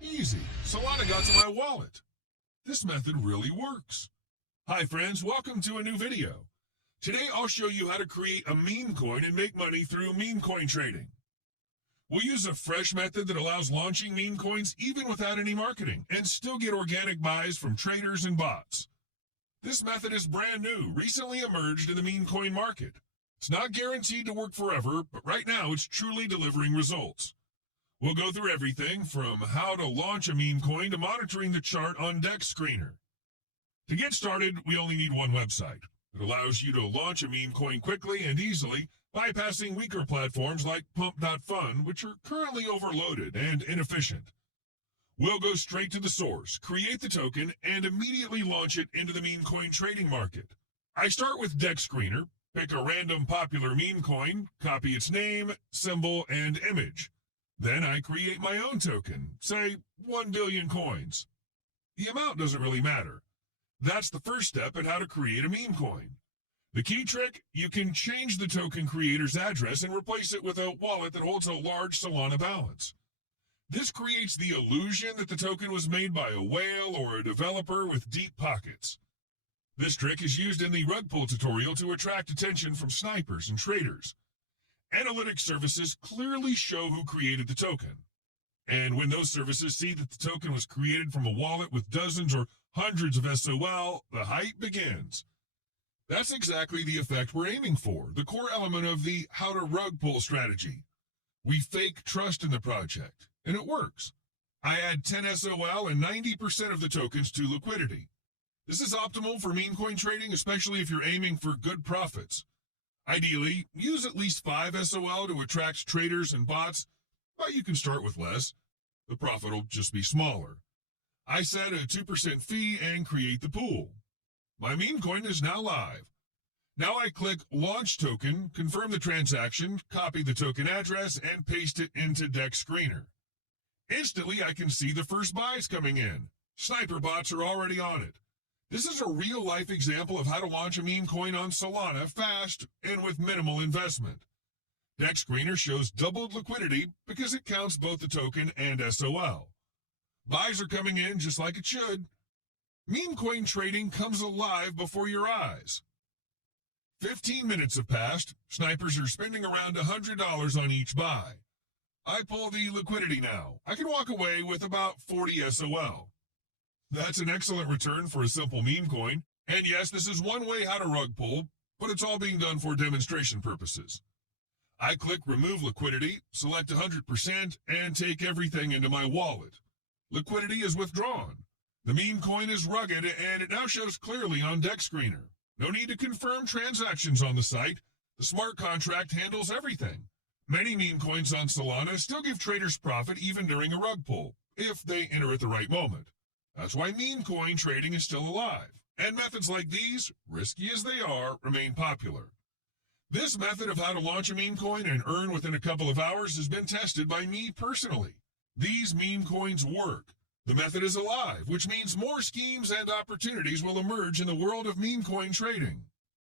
Easy. Solana got to my wallet. This method really works. Hi friends, welcome to a new video. Today I'll show you how to create a meme coin and make money through meme coin trading. We'll use a fresh method that allows launching meme coins even without any marketing and still get organic buys from traders and bots. This method is brand new, recently emerged in the meme coin market. It's not guaranteed to work forever, but right now it's truly delivering results. We'll go through everything from how to launch a meme coin to monitoring the chart on DEX Screener. To get started, we only need one website. It allows you to launch a meme coin quickly and easily, bypassing weaker platforms like pump.fun, which are currently overloaded and inefficient. We'll go straight to the source, create the token, and immediately launch it into the meme coin trading market. I start with DEX Screener, pick a random popular meme coin, copy its name, symbol, and image. Then I create my own token, say 1 billion coins. The amount doesn't really matter. That's the first step in how to create a meme coin. The key trick, you can change the token creator's address and replace it with a wallet that holds a large Solana balance. This creates the illusion that the token was made by a whale or a developer with deep pockets. This trick is used in the rugpull tutorial to attract attention from snipers and traders. Analytics services clearly show who created the token. And when those services see that the token was created from a wallet with dozens or hundreds of SOL, the hype begins. That's exactly the effect we're aiming for, the core element of the how to rugpull strategy. We fake trust in the project, and it works. I add 10 SOL and 90% of the tokens to liquidity. This is optimal for meme coin trading, especially if you're aiming for good profits. Ideally, use at least 5 SOL to attract traders and bots, but you can start with less. The profit will just be smaller. I set a 2% fee and create the pool. My meme coin is now live. Now I click Launch Token, confirm the transaction, copy the token address, and paste it into DEX Screener. Instantly, I can see the first buys coming in. Sniper bots are already on it. This is a real-life example of how to launch a meme coin on Solana fast and with minimal investment. DEX Screener shows doubled liquidity because it counts both the token and SOL. Buys are coming in just like it should. Meme coin trading comes alive before your eyes. 15 minutes have passed. Snipers are spending around $100 on each buy. I pull the liquidity now. I can walk away with about 40 SOL. That's an excellent return for a simple meme coin. And yes, this is one way how to rug pull, but it's all being done for demonstration purposes. I click Remove Liquidity, select 100%, and take everything into my wallet. Liquidity is withdrawn. The meme coin is rugged, and it now shows clearly on DEX Screener. No need to confirm transactions on the site. The smart contract handles everything. Many meme coins on Solana still give traders profit even during a rug pull, if they enter at the right moment. That's why meme coin trading is still alive, and methods like these, risky as they are, remain popular. This method of how to launch a meme coin and earn within a couple of hours has been tested by me personally. These meme coins work. The method is alive, which means more schemes and opportunities will emerge in the world of meme coin trading.